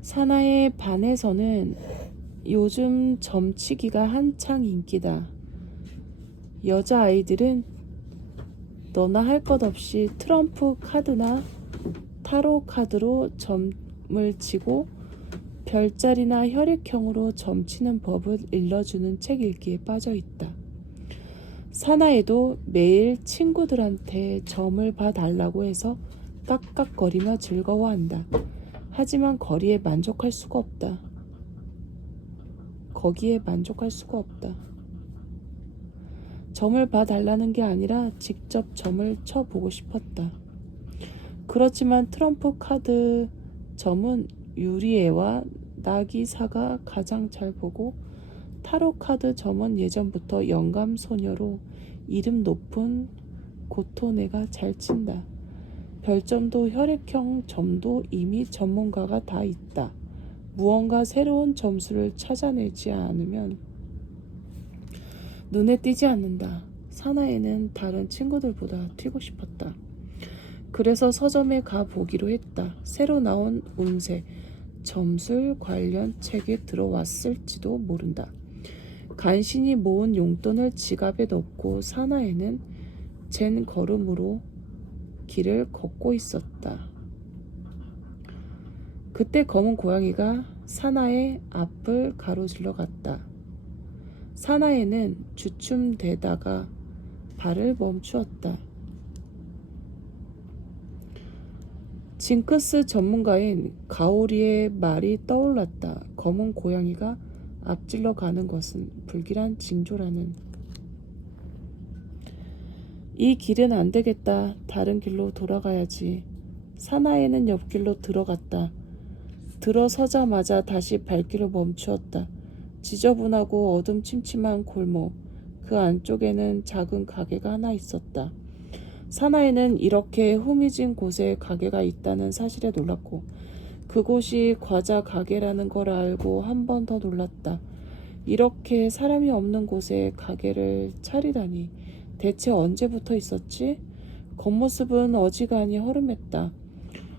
사나의 반에서는 요즘 점치기가 한창 인기다. 여자아이들은 너나 할 것 없이 트럼프 카드나 타로 카드로 점을 치고 별자리나 혈액형으로 점치는 법을 일러주는 책 읽기에 빠져 있다. 사나이도 매일 친구들한테 점을 봐달라고 해서 깍깍거리며 즐거워한다. 하지만 거기에 만족할 수가 없다. 점을 봐달라는 게 아니라 직접 점을 쳐보고 싶었다. 그렇지만 트럼프 카드 점은 유리애와 나기사가 가장 잘 보고, 타로 카드 점은 예전부터 영감소녀로 이름 높은 고토네가 잘 친다. 별점도 혈액형 점도 이미 전문가가 다 있다. 무언가 새로운 점수를 찾아내지 않으면 눈에 띄지 않는다. 사나이는 다른 친구들보다 튀고 싶었다. 그래서 서점에 가보기로 했다. 새로 나온 운세, 점술 관련 책에 들어왔을지도 모른다. 간신히 모은 용돈을 지갑에 넣고 사나이는 젠 걸음으로 길을 걷고 있었다. 그때 검은 고양이가 사나이의 앞을 가로질러 갔다. 사나이는 주춤대다가 발을 멈추었다. 징크스 전문가인 가오리의 말이 떠올랐다. 검은 고양이가 앞질러 가는 것은 불길한 징조라는. 이 길은 안 되겠다. 다른 길로 돌아가야지. 사나이는 옆길로 들어갔다. 들어서자마자 다시 발길을 멈추었다. 지저분하고 어둠침침한 골목. 그 안쪽에는 작은 가게가 하나 있었다. 사나이는 이렇게 후미진 곳에 가게가 있다는 사실에 놀랐고, 그곳이 과자 가게라는 걸 알고 한 번 더 놀랐다. 이렇게 사람이 없는 곳에 가게를 차리다니 대체 언제부터 있었지? 겉모습은 어지간히 허름했다.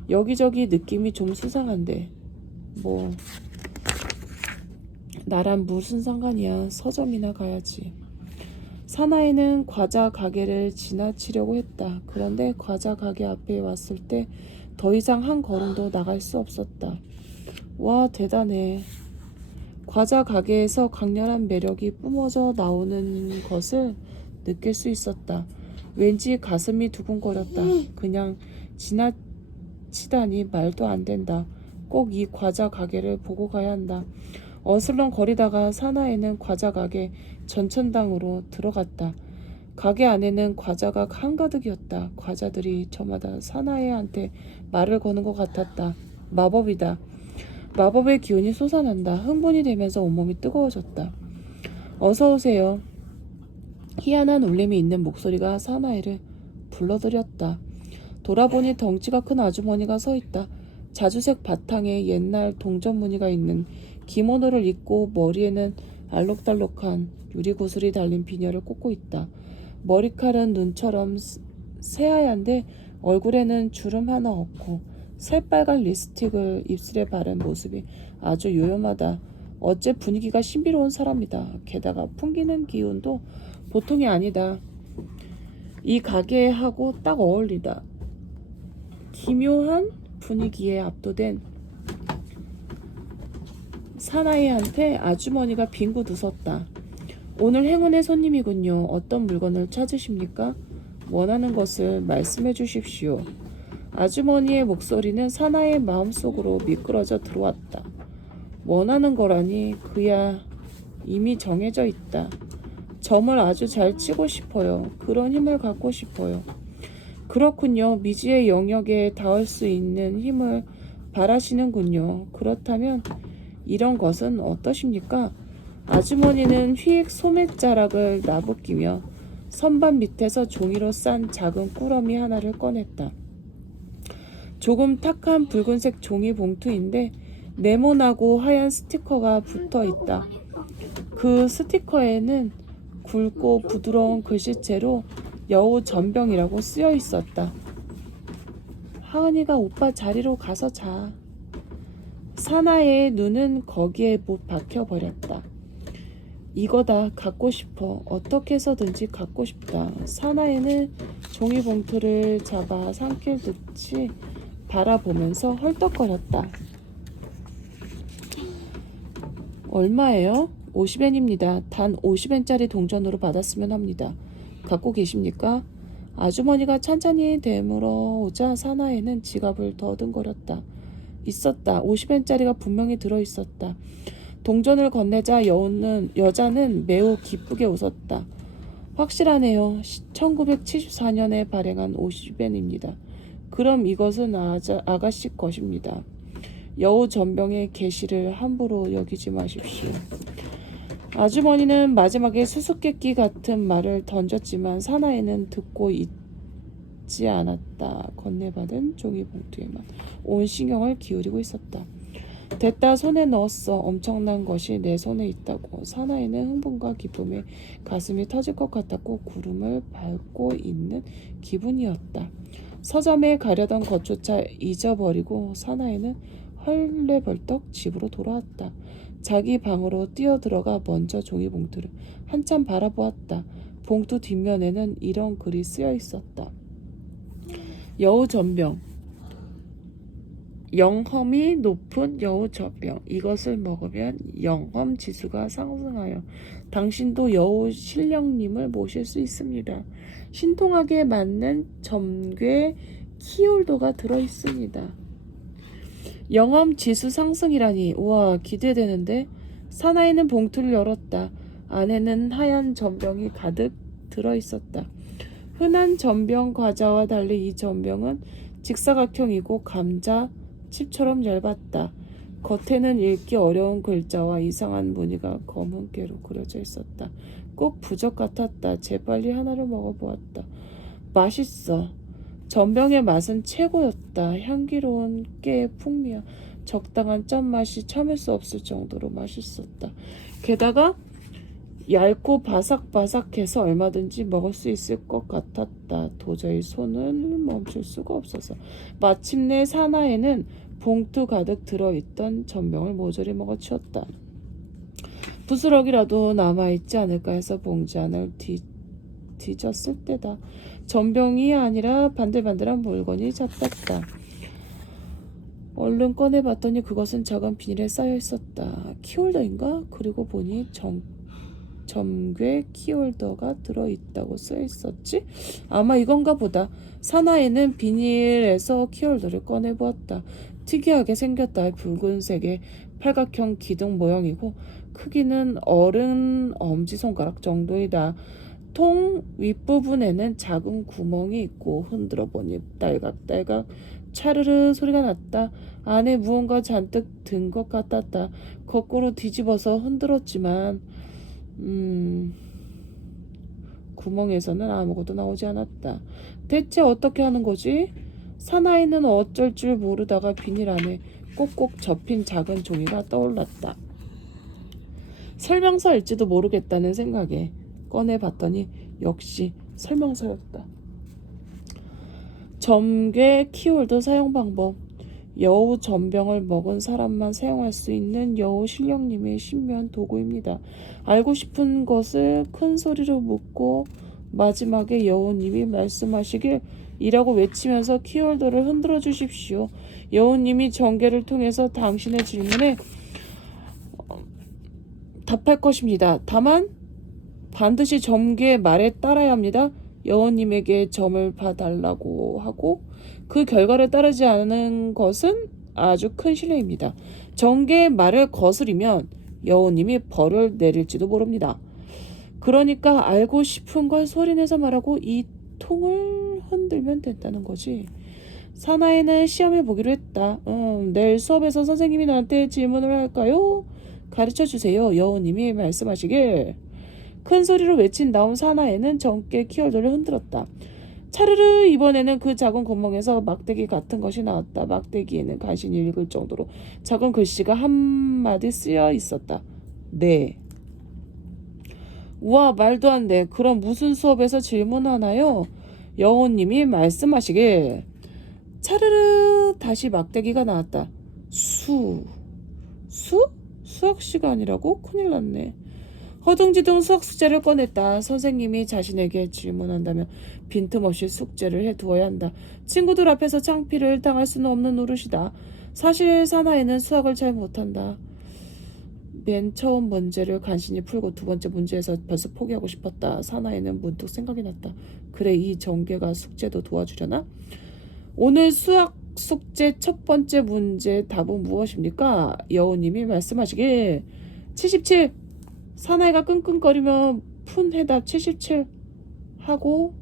여기저기 느낌이 좀 수상한데 뭐 나랑 무슨 상관이야. 서점이나 가야지. 사나이는 과자 가게를 지나치려고 했다. 그런데 과자 가게 앞에 왔을 때 더 이상 한 걸음도 나갈 수 없었다. 와, 대단해. 과자 가게에서 강렬한 매력이 뿜어져 나오는 것을 느낄 수 있었다. 왠지 가슴이 두근거렸다. 그냥 지나치다니 말도 안 된다. 꼭 이 과자 가게를 보고 가야 한다. 어슬렁 거리다가 사나이는 과자 가게 전천당으로 들어갔다. 가게 안에는 과자가 한가득이었다. 과자들이 저마다 사나이한테 말을 거는 것 같았다. 마법이다. 마법의 기운이 솟아난다. 흥분이 되면서 온몸이 뜨거워졌다. 어서 오세요. 희한한 울림이 있는 목소리가 사나이를 불러들였다. 돌아보니 덩치가 큰 아주머니가 서 있다. 자주색 바탕에 옛날 동전 무늬가 있는 기모노를 입고 머리에는 알록달록한 유리구슬이 달린 비녀를 꽂고 있다. 머리칼은 눈처럼 새하얀데 얼굴에는 주름 하나 없고 새빨간 립스틱을 입술에 바른 모습이 아주 요염하다. 어째 분위기가 신비로운 사람이다. 게다가 풍기는 기운도 보통이 아니다. 이 가게하고 딱 어울리다. 기묘한 분위기에 압도된 사나이한테 아주머니가 빙긋 웃었다. 오늘 행운의 손님이군요. 어떤 물건을 찾으십니까? 원하는 것을 말씀해 주십시오. 아주머니의 목소리는 사나이의 마음속으로 미끄러져 들어왔다. 원하는 거라니 그야 이미 정해져 있다. 점을 아주 잘 치고 싶어요. 그런 힘을 갖고 싶어요. 그렇군요. 미지의 영역에 닿을 수 있는 힘을 바라시는군요. 그렇다면 이런 것은 어떠십니까? 아주머니는 휙 소매자락을 나부끼며 선반 밑에서 종이로 싼 작은 꾸러미 하나를 꺼냈다. 조금 탁한 붉은색 종이 봉투인데 네모나고 하얀 스티커가 붙어 있다. 그 스티커에는 굵고 부드러운 글씨체로 여우 전병이라고 쓰여 있었다. 하은이가 오빠 자리로 가서 자. 사나의 눈은 거기에 못 박혀버렸다. 이거다. 갖고 싶어. 어떻게 해서든지 갖고 싶다. 사나이는 종이봉투를 잡아 삼킬 듯이 바라보면서 헐떡거렸다. 얼마예요? 50엔입니다. 단 50엔짜리 동전으로 받았으면 합니다. 갖고 계십니까? 아주머니가 찬찬히 되물어 오자 사나이는 지갑을 더듬거렸다. 있었다. 50엔짜리가 분명히 들어있었다. 동전을 건네자 여자는 매우 기쁘게 웃었다. 확실하네요. 1974년에 발행한 50엔입니다. 그럼 이것은 아가씨 것입니다. 여우 전병의 계시를 함부로 여기지 마십시오. 아주머니는 마지막에 수수께끼 같은 말을 던졌지만 사나이는 듣고 있지 않았다. 건네받은 종이봉투에만 온 신경을 기울이고 있었다. 됐다. 손에 넣었어. 엄청난 것이 내 손에 있다고. 사나이는 흥분과 기쁨에 가슴이 터질 것 같았고 구름을 밟고 있는 기분이었다. 서점에 가려던 것조차 잊어버리고 사나이는 헐레벌떡 집으로 돌아왔다. 자기 방으로 뛰어들어가 먼저 종이봉투를 한참 바라보았다. 봉투 뒷면에는 이런 글이 쓰여 있었다. 여우 전병. 영험이 높은 여우 전병. 이것을 먹으면 영험 지수가 상승하여 당신도 여우 신령님을 모실 수 있습니다. 신통하게 맞는 점괘 키홀더가 들어있습니다. 영험 지수 상승이라니. 우와, 기대되는데. 사나이는 봉투를 열었다. 안에는 하얀 전병이 가득 들어있었다. 흔한 전병 과자와 달리 이 전병은 직사각형이고 감자 칩처럼 얇았다. 겉에는 읽기 어려운 글자와 이상한 무늬가 검은 깨로 그려져 있었다. 꼭 부적 같았다. 재빨리 하나를 먹어보았다. 맛있어. 전병의 맛은 최고였다. 향기로운 깨의 풍미와 적당한 짠맛이 참을 수 없을 정도로 맛있었다. 게다가 얇고 바삭바삭해서 얼마든지 먹을 수 있을 것 같았다. 도저히 손을 멈출 수가 없어서 마침내 사나이는 봉투 가득 들어있던 전병을 모조리 먹어치웠다. 부스러기라도 남아있지 않을까 해서 봉지 안을 뒤졌을 때다. 전병이 아니라 반들반들한 물건이 잡혔다. 얼른 꺼내봤더니 그것은 작은 비닐에 쌓여 있었다. 키홀더인가? 그리고 보니 점괘 키홀더가 들어있다고 쓰여 있었지? 아마 이건가 보다. 사나이는 비닐에서 키홀더를 꺼내보았다. 특이하게 생겼다. 붉은색의 팔각형 기둥 모양이고 크기는 어른 엄지손가락 정도이다. 통 윗부분에는 작은 구멍이 있고 흔들어 보니 딸각딸각 차르르 소리가 났다. 안에 무언가 잔뜩 든 것 같았다. 거꾸로 뒤집어서 흔들었지만 구멍에서는 아무것도 나오지 않았다. 대체 어떻게 하는 거지? 사나이는 어쩔 줄 모르다가 비닐 안에 꼭꼭 접힌 작은 종이가 떠올랐다. 설명서일지도 모르겠다는 생각에 꺼내봤더니 역시 설명서였다. 점괘 키홀더 사용 방법. 여우 전병을 먹은 사람만 사용할 수 있는 여우 신령님의 신묘한 도구입니다. 알고 싶은 것을 큰 소리로 묻고 마지막에 여우님이 말씀하시길 이라고 외치면서 키홀더를 흔들어 주십시오. 여우님이 전개를 통해서 당신의 질문에 답할 것입니다. 다만 반드시 점괘의 말에 따라야 합니다. 여우님에게 점을 봐달라고 하고 그 결과를 따르지 않는 것은 아주 큰 실례입니다. 점괘의 말을 거스리면 여우님이 벌을 내릴지도 모릅니다. 그러니까 알고 싶은 걸 소리내서 말하고 이 통을 흔들면 된다는 거지. 사나이는 시험해 보기로 했다. 내일 수업에서 선생님이 나한테 질문을 할까요? 가르쳐 주세요. 여우님이 말씀하시길. 큰 소리로 외친 다음 사나이는 점괘 키홀더를 흔들었다. 차르르. 이번에는 그 작은 구멍에서 막대기 같은 것이 나왔다. 막대기에는 간신히 읽을 정도로 작은 글씨가 한마디 쓰여 있었다. 네. 우와, 말도 안 돼. 그럼 무슨 수업에서 질문하나요? 여우님이 말씀하시길. 차르르 다시 막대기가 나왔다. 수? 수학 시간이라고? 큰일 났네. 허둥지둥 수학 숙제를 꺼냈다. 선생님이 자신에게 질문한다면 빈틈없이 숙제를 해두어야 한다. 친구들 앞에서 창피를 당할 수는 없는 노릇이다. 사실 사나이는 수학을 잘 못한다. 맨 처음 문제를 간신히 풀고 두 번째 문제에서 벌써 포기하고 싶었다. 사나이는 문득 생각이 났다. 그래, 이 정계가 숙제도 도와주려나? 오늘 수학 숙제 첫 번째 문제 답은 무엇입니까? 여우님이 말씀하시길 77. 사나이가 끙끙거리며 푼 해답 77 하고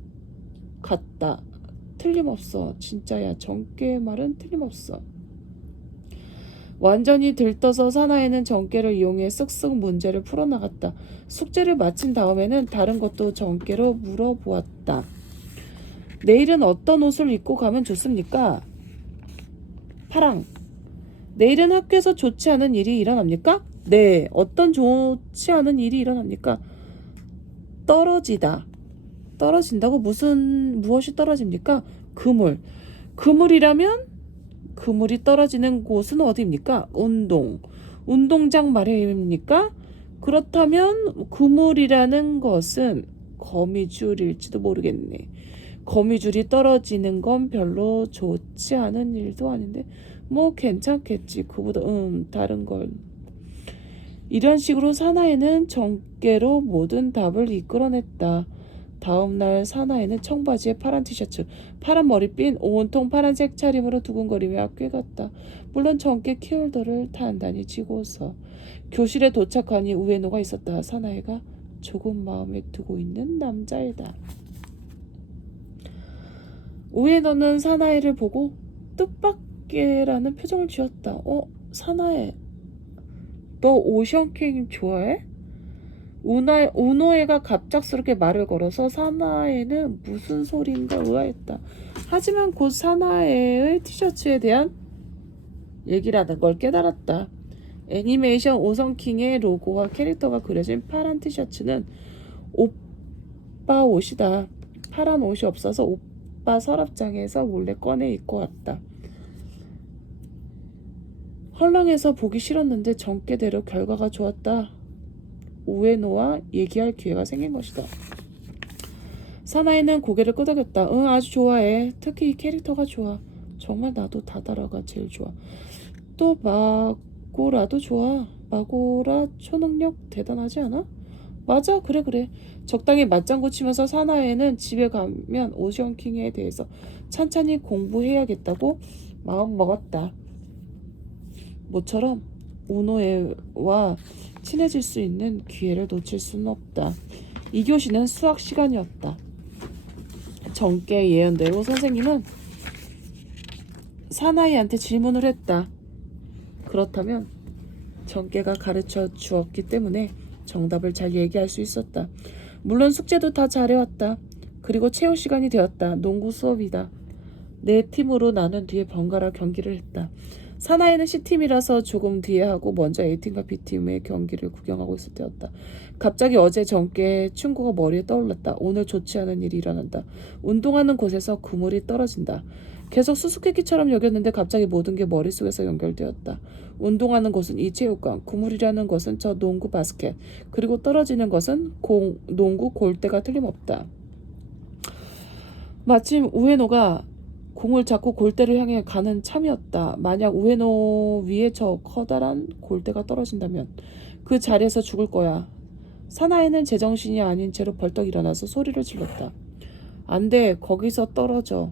갔다. 틀림없어. 진짜야. 정계의 말은 틀림없어. 완전히 들떠서 사나이는 정계를 이용해 쓱쓱 문제를 풀어나갔다. 숙제를 마친 다음에는 다른 것도 정계로 물어보았다. 내일은 어떤 옷을 입고 가면 좋습니까? 파랑. 내일은 학교에서 좋지 않은 일이 일어납니까? 네. 어떤 좋지 않은 일이 일어납니까? 떨어지다. 떨어진다고 무엇이 떨어집니까? 그물. 그물이라면 그물이 떨어지는 곳은 어디입니까? 운동장 말입니까? 그렇다면 그물이라는 것은 거미줄일지도 모르겠네. 거미줄이 떨어지는 건 별로 좋지 않은 일도 아닌데 뭐 괜찮겠지. 그보다 다른 걸. 이런 식으로 사나이는 정계로 모든 답을 이끌어냈다. 다음날 사나이는 청바지에 파란 티셔츠, 파란 머리핀, 온통 파란색 차림으로 두근거리며 학교에 갔다. 물론 정계 키홀더를 단단히 쥐고서. 교실에 도착하니 우에노가 있었다. 사나이가 조금 마음에 두고 있는 남자애다. 우에노는 사나이를 보고 뜻밖이라는 표정을 지었다. 사나이, 너 오션킹 좋아해? 우노에가 갑작스럽게 말을 걸어서 사나이는 무슨 소린가 의아했다. 하지만 곧 사나이의 티셔츠에 대한 얘기라는 걸 깨달았다. 애니메이션 오성킹의 로고와 캐릭터가 그려진 파란 티셔츠는 오빠 옷이다. 파란 옷이 없어서 오빠 서랍장에서 몰래 꺼내 입고 왔다. 헐렁해서 보기 싫었는데 정계대로 결과가 좋았다. 우에노와 얘기할 기회가 생긴 것이다. 사나이는 고개를 끄덕였다. 아주 좋아해. 특히 이 캐릭터가 좋아. 정말 나도 다다라가 제일 좋아. 또 마고라도 좋아. 마고라 초능력 대단하지 않아? 맞아. 그래. 적당히 맞장구 치면서 사나이는 집에 가면 오션킹에 대해서 찬찬히 공부해야겠다고 마음먹었다. 모처럼 우노에와 친해질 수 있는 기회를 놓칠 수는 없다. 2교시는 수학 시간이었다. 정계 예언대로 선생님은 사나이한테 질문을 했다. 그렇다면 정계가 가르쳐 주었기 때문에 정답을 잘 얘기할 수 있었다. 물론 숙제도 다 잘해왔다. 그리고 체육 시간이 되었다. 농구 수업이다. 네 팀으로 나눈 뒤에 번갈아 경기를 했다. 사나이는 C팀이라서 조금 뒤에 하고 먼저 A팀과 B팀의 경기를 구경하고 있을 때였다. 갑자기 어제 정계 충고가 머리에 떠올랐다. 오늘 좋지 않은 일이 일어난다. 운동하는 곳에서 그물이 떨어진다. 계속 수수께끼처럼 여겼는데 갑자기 모든 게 머릿속에서 연결되었다. 운동하는 곳은 이 체육관, 그물이라는 것은 저 농구 바스켓, 그리고 떨어지는 것은 농구 골대가 틀림없다. 마침 우에노가 공을 잡고 골대를 향해 가는 참이었다. 만약 우에노 위에 저 커다란 골대가 떨어진다면 그 자리에서 죽을 거야. 사나이는 제정신이 아닌 채로 벌떡 일어나서 소리를 질렀다. 안 돼. 거기서 떨어져.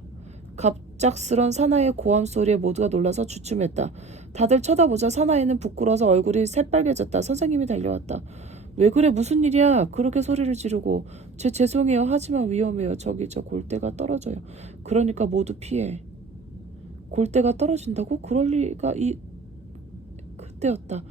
갑작스런 사나이의 고함 소리에 모두가 놀라서 주춤했다. 다들 쳐다보자 사나이는 부끄러워서 얼굴이 새빨개졌다. 선생님이 달려왔다. 왜 그래? 무슨 일이야? 그렇게 소리를 지르고. 죄송해요. 하지만 위험해요. 저기 저 골대가 떨어져요. 그러니까 모두 피해. 골대가 떨어진다고? 그럴 리가 그때였다.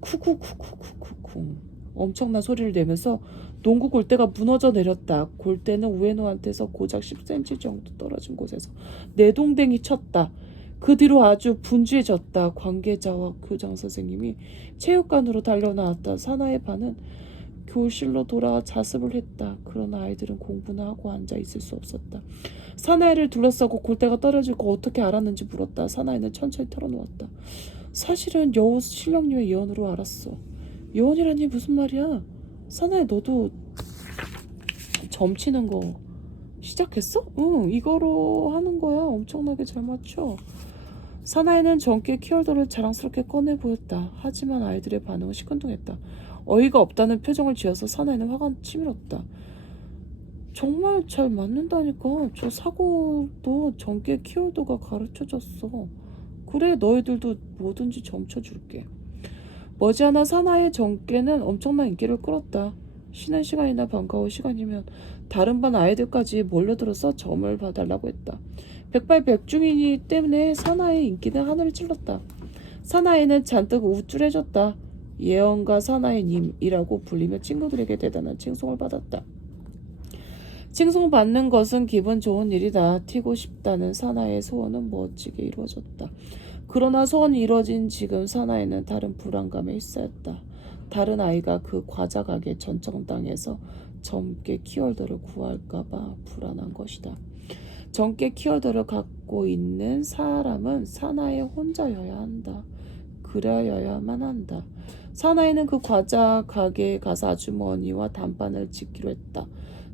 쿠쿠쿠쿠쿠쿠쿠. 엄청난 소리를 내면서 농구 골대가 무너져 내렸다. 골대는 우에노한테서 고작 10cm 정도 떨어진 곳에서 내동댕이 쳤다. 그 뒤로 아주 분주해졌다. 관계자와 교장 선생님이 체육관으로 달려나왔다. 사나의 반은 교실로 돌아와 자습을 했다. 그러나 아이들은 공부나 하고 앉아 있을 수 없었다. 사나이를 둘러싸고 골대가 떨어질 거 어떻게 알았는지 물었다. 사나이는 천천히 털어놓았다. 사실은 여우 신령님의 예언으로 알았어. 예언이라니 무슨 말이야? 사나이 너도 점치는 거 시작했어? 응, 이거로 하는 거야. 엄청나게 잘 맞춰. 사나이는 정기의 키홀더를 자랑스럽게 꺼내 보였다. 하지만 아이들의 반응은 시큰둥했다. 어이가 없다는 표정을 지어서 사나이는 화가 치밀었다. 정말 잘 맞는다니까. 저 사고도 전기의 키홀더가 가르쳐줬어. 그래, 너희들도 뭐든지 점쳐줄게. 머지않아 사나이의 전개는 엄청난 인기를 끌었다. 쉬는 시간이나 방과 후 시간이면 다른 반 아이들까지 몰려들어서 점을 봐달라고 했다. 백발백중이기 때문에 사나이의 인기는 하늘을 찔렀다. 사나이는 잔뜩 우쭐해졌다. 예언가 사나이님이라고 불리며 친구들에게 대단한 칭송을 받았다. 칭송받는 것은 기분 좋은 일이다. 튀고 싶다는 사나이의 소원은 멋지게 이루어졌다. 그러나 소원이 이루어진 지금 사나이는 다른 불안감에 휩싸였다. 다른 아이가 그 과자 가게 전청당에서 점괘 키홀더를 구할까봐 불안한 것이다. 점괘 키홀더를 갖고 있는 사람은 사나이 혼자여야 한다. 그래야만 한다. 사나이는 그 과자 가게에 가서 아주머니와 단판을 짓기로 했다.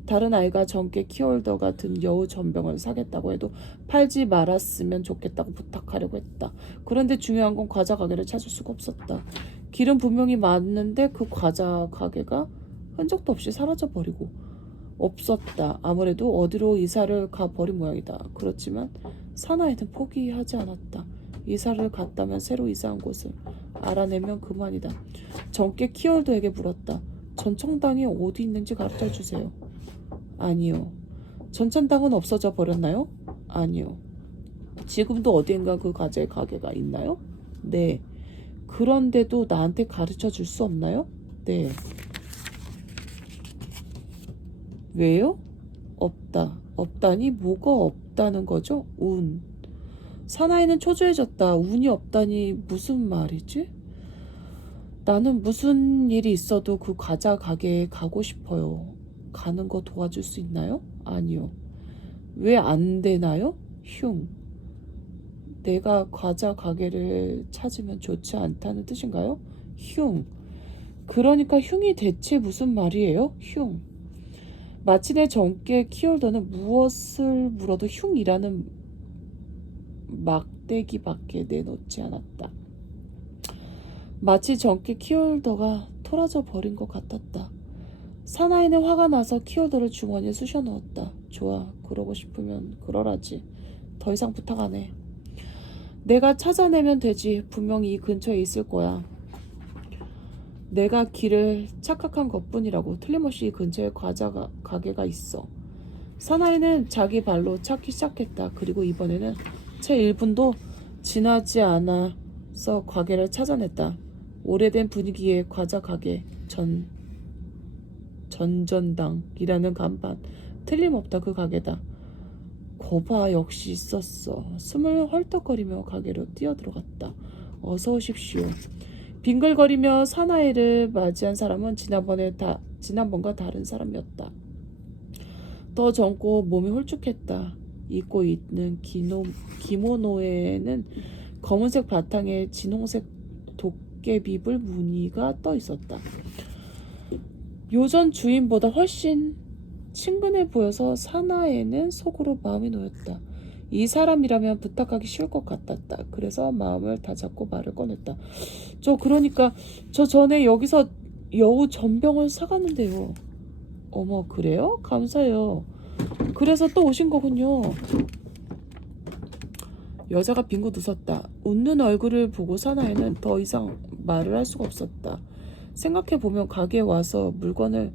다른 아이가 점괘 키홀더가 든 여우 전병을 사겠다고 해도 팔지 말았으면 좋겠다고 부탁하려고 했다. 그런데 중요한 건 과자 가게를 찾을 수가 없었다. 길은 분명히 맞는데 그 과자 가게가 흔적도 없이 사라져버리고 없었다. 아무래도 어디로 이사를 가버린 모양이다. 그렇지만 사나이는 포기하지 않았다. 이사를 갔다면 새로 이사한 곳을 알아내면 그만이다. 점괘 키홀더에게 물었다. 전청당이 어디 있는지 가르쳐주세요. 아니요. 전천당은 없어져 버렸나요? 아니요. 지금도 어딘가 그 과자 가게가 있나요? 네. 그런데도 나한테 가르쳐 줄 수 없나요? 네. 왜요? 없다. 없다니 뭐가 없다는 거죠? 운. 사나이는 초조해졌다. 운이 없다니 무슨 말이지? 나는 무슨 일이 있어도 그 과자 가게에 가고 싶어요. 가는 거 도와줄 수 있나요? 아니요. 왜 안 되나요? 흉. 내가 과자 가게를 찾으면 좋지 않다는 뜻인가요? 흉. 그러니까 흉이 대체 무슨 말이에요? 흉. 마치 내 점괘 키홀더는 무엇을 물어도 흉이라는 막대기밖에 내놓지 않았다. 마치 점괘 키홀더가 토라져 버린 것 같았다. 사나이는 화가 나서 키홀더를 주머니에 쑤셔 넣었다. 좋아, 그러고 싶으면 그러라지. 더 이상 부탁 안 해. 내가 찾아내면 되지. 분명히 이 근처에 있을 거야. 내가 길을 착각한 것뿐이라고. 틀림없이 이 근처에 과자 가게가 있어. 사나이는 자기 발로 찾기 시작했다. 그리고 이번에는 채 1분도 지나지 않아서 가게를 찾아냈다. 오래된 분위기의 과자 가게 전전당이라는 간판. 틀림없다. 그 가게다. 거봐, 역시 있었어. 숨을 헐떡거리며 가게로 뛰어들어갔다. 어서 오십시오. 빙글거리며 사나이를 맞이한 사람은 지난번과 다른 사람이었다. 더 젊고 몸이 홀쭉했다. 입고 있는 기모노에는 검은색 바탕에 진홍색 도깨비불 무늬가 떠 있었다. 요전 주인보다 훨씬 친근해 보여서 사나이는 속으로 마음이 놓였다. 이 사람이라면 부탁하기 쉬울 것 같았다. 그래서 마음을 다잡고 말을 꺼냈다. 그러니까 저 전에 여기서 여우 전병을 사갔는데요. 어머, 그래요? 감사해요. 그래서 또 오신 거군요. 여자가 빙긋 웃었다. 웃는 얼굴을 보고 사나이는 더 이상 말을 할 수가 없었다. 생각해보면 가게에 와서 물건을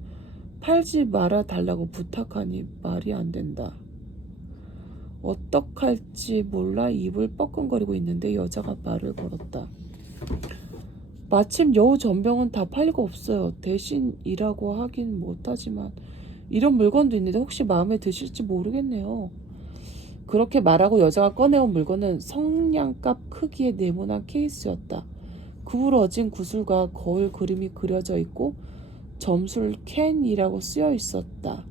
팔지 말아 달라고 부탁하니 말이 안 된다. 어떡할지 몰라 입을 뻐끔거리고 있는데 여자가 말을 걸었다. 마침 여우 전병은 다 팔리고 없어요. 대신이라고 하긴 못하지만 이런 물건도 있는데 혹시 마음에 드실지 모르겠네요. 그렇게 말하고 여자가 꺼내온 물건은 성냥갑 크기의 네모난 케이스였다. 구부러진 구슬과 거울 그림이 그려져 있고 점술캔이라고 쓰여 있었다.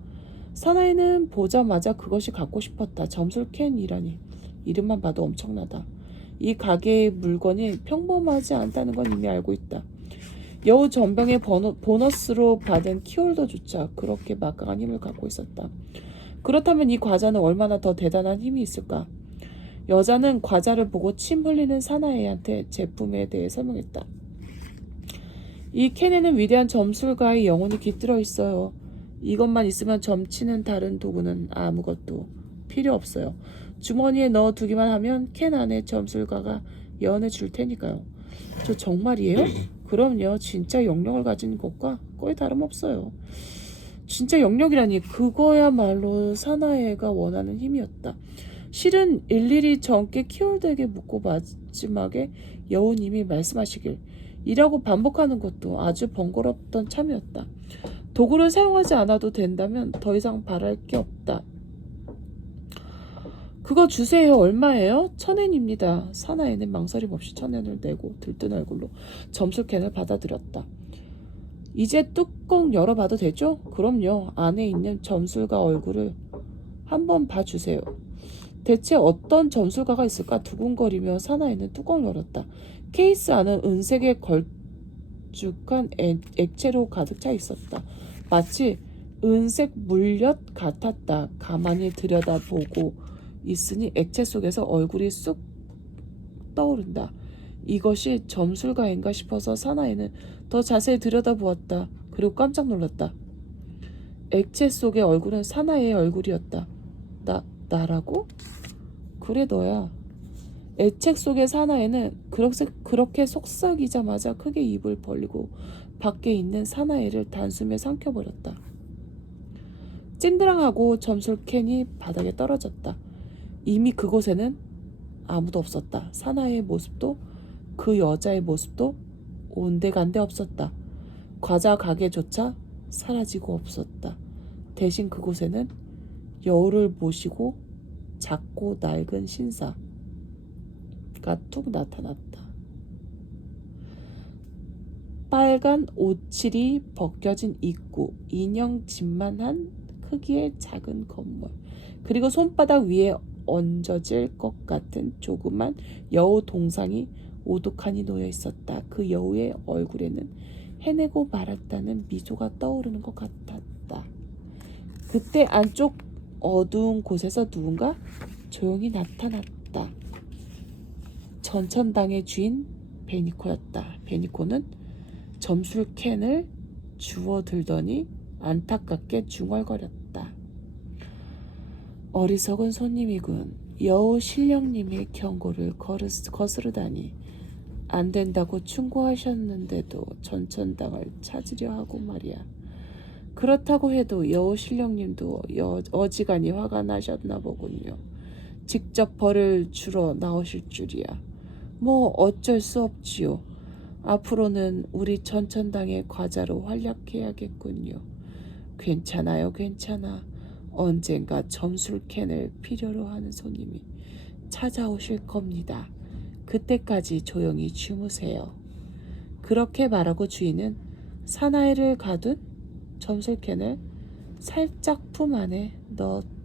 사나이는 보자마자 그것이 갖고 싶었다. 점술캔이라니. 이름만 봐도 엄청나다. 이 가게의 물건이 평범하지 않다는 건 이미 알고 있다. 여우 전병의 보너스로 받은 키홀더조차 그렇게 막강한 힘을 갖고 있었다. 그렇다면 이 과자는 얼마나 더 대단한 힘이 있을까? 여자는 과자를 보고 침 흘리는 사나이한테 제품에 대해 설명했다. 이 캔에는 위대한 점술가의 영혼이 깃들어 있어요. 이것만 있으면 점치는 다른 도구는 아무것도 필요 없어요. 주머니에 넣어두기만 하면 캔 안에 점술가가 연해 줄 테니까요. 저 정말이에요? 그럼요. 진짜 영역을 가진 것과 거의 다름없어요. 진짜 영역이라니 그거야말로 사나이가 원하는 힘이었다. 실은 일일이 정께 키홀드에게 묻고 마지막에 여우님이 말씀하시길 이라고 반복하는 것도 아주 번거롭던 참이었다. 도구를 사용하지 않아도 된다면 더 이상 바랄 게 없다. 그거 주세요. 얼마예요? 1,000엔입니다. 사나이는 망설임 없이 1,000엔을 내고 들뜬 얼굴로 점술캔을 받아들였다. 이제 뚜껑 열어봐도 되죠? 그럼요. 안에 있는 점술가 얼굴을 한번 봐주세요. 대체 어떤 점술가가 있을까? 두근거리며 사나이는 뚜껑을 열었다. 케이스 안은 은색의 걸쭉한 액체로 가득 차 있었다. 마치 은색 물엿 같았다. 가만히 들여다보고 있으니 액체 속에서 얼굴이 쑥 떠오른다. 이것이 점술가인가 싶어서 사나이는 더 자세히 들여다보았다. 그리고 깜짝 놀랐다. 액체 속의 얼굴은 사나이의 얼굴이었다. 나라고? 그래 너야. 액체 속의 사나이는 그렇게 속삭이자마자 크게 입을 벌리고 밖에 있는 사나이를 단숨에 삼켜버렸다. 찡그랑하고 점술캔이 바닥에 떨어졌다. 이미 그곳에는 아무도 없었다. 사나이의 모습도 그 여자의 모습도 온데간데 없었다. 과자 가게조차 사라지고 없었다. 대신 그곳에는 여우를 모시고 작고 낡은 신사가 툭 나타났다. 빨간 옷칠이 벗겨진 입구, 인형 집만 한 크기의 작은 건물, 그리고 손바닥 위에 얹어질 것 같은 조그만 여우 동상이 오독하니 놓여 있었다. 그 여우의 얼굴에는 해내고 말았다는 미소가 떠오르는 것 같았다. 그때 안쪽 어두운 곳에서 누군가 조용히 나타났다. 전천당의 주인 베니코였다. 베니코는 점술캔을 주워들더니 안타깝게 중얼거렸다. 어리석은 손님이군. 여우 신령님의 경고를 거스르다니. 안 된다고 충고하셨는데도 전천당을 찾으려 하고 말이야. 그렇다고 해도 여우 신령님도 어지간히 화가 나셨나 보군요. 직접 벌을 주러 나오실 줄이야. 뭐 어쩔 수 없지요. 앞으로는 우리 전천당의 과자로 활약해야겠군요. 괜찮아요, 괜찮아. 언젠가 점술캔을 필요로 하는 손님이 찾아오실 겁니다. 그때까지 조용히 주무세요. 그렇게 말하고 주인은 사나이를 가둔 점술캔을 살짝 품 안에 넣었다.